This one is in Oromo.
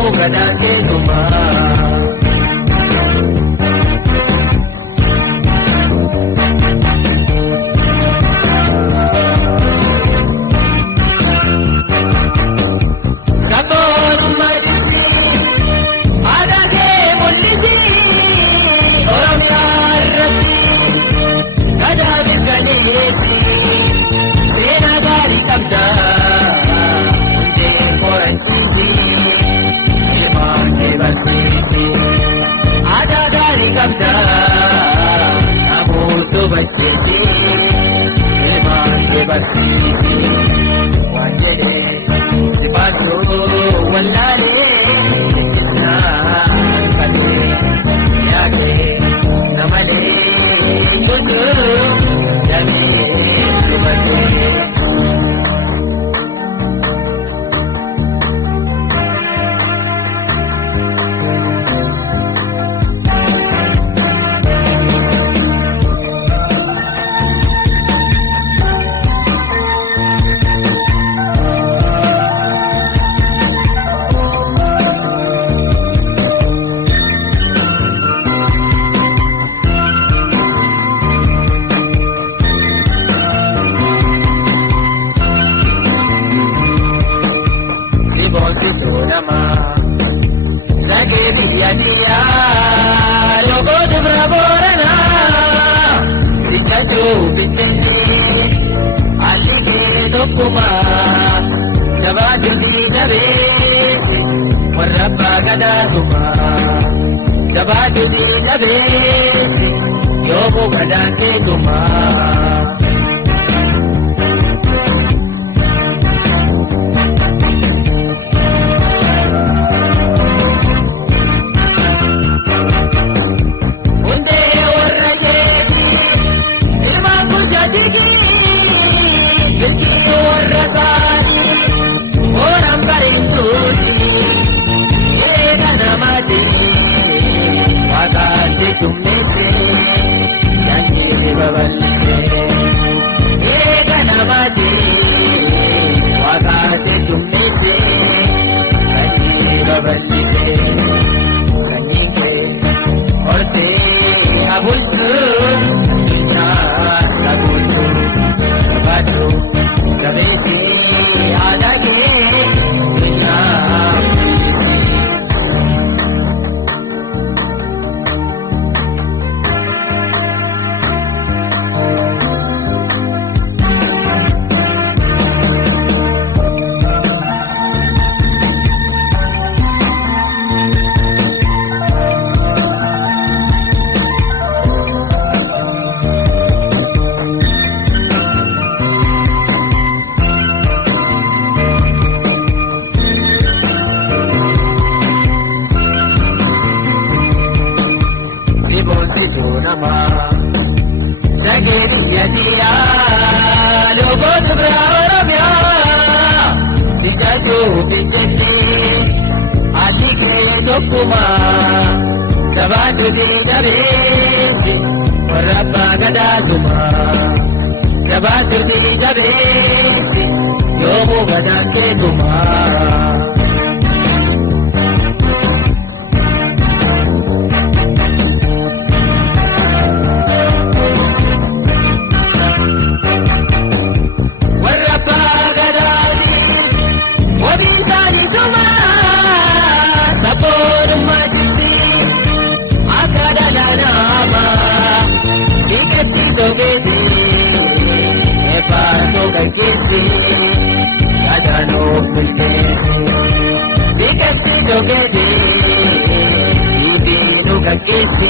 yoomuu gadaan keetumaa. Ada gari kabda, namoota bacheesi, ilmaan barsiisi. Waan jedhee si baasuu wallaalee ijjisnaan falee yaadee namalee tutuu damee tumatee. Jabaatu di jabeessi yoomuu gadaan keetumaa. Hundee warra sheekii ilmaan kushaatikii milkii warra saanii oolan bareeduutii eega namaatii. Wakati tumese, shangiri babalise, ega namati. Wakati tumese, shangiri babalise, shangiri orte abultu, dunya sabultu, sabatu, sabesi adage, dunya. Jabaatu di jabeessi warra abbaa gadaasumaa. Jabaatu di jabeessi yoomuu gadaan keetumaa. Yaadannoof milkeessi si qabsi jogeeti itti nu gaggeessi.